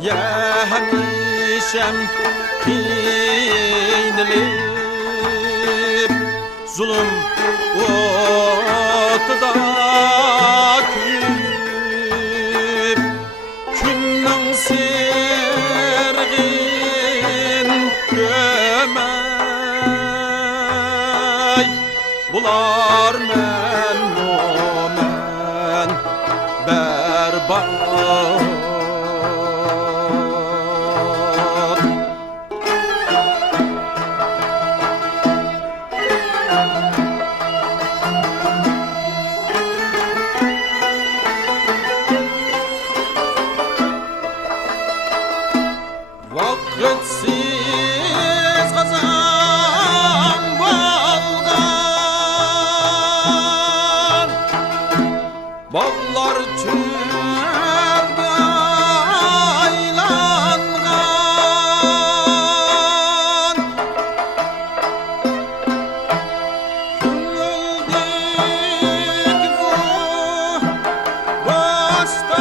Yemişem kinilip zulüm otıda kuyup günün sergin gömey bular men momen berbat vakitsiz kazan balgan bağlar çölde aylangan Küngüldük bu baştan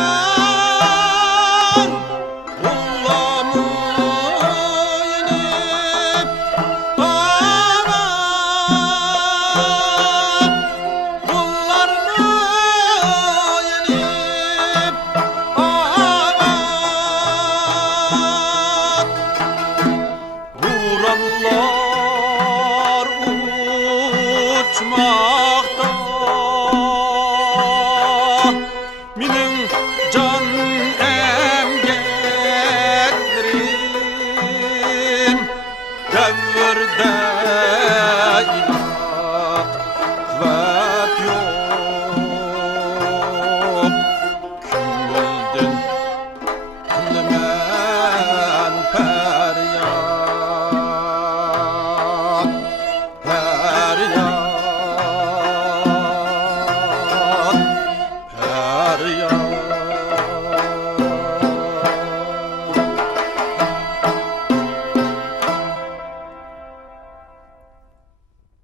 Kullamı Vuranlar uçmakta Minin can emgetlerim Devirde inat kuvvet yok Küldün külmen feryat Feryat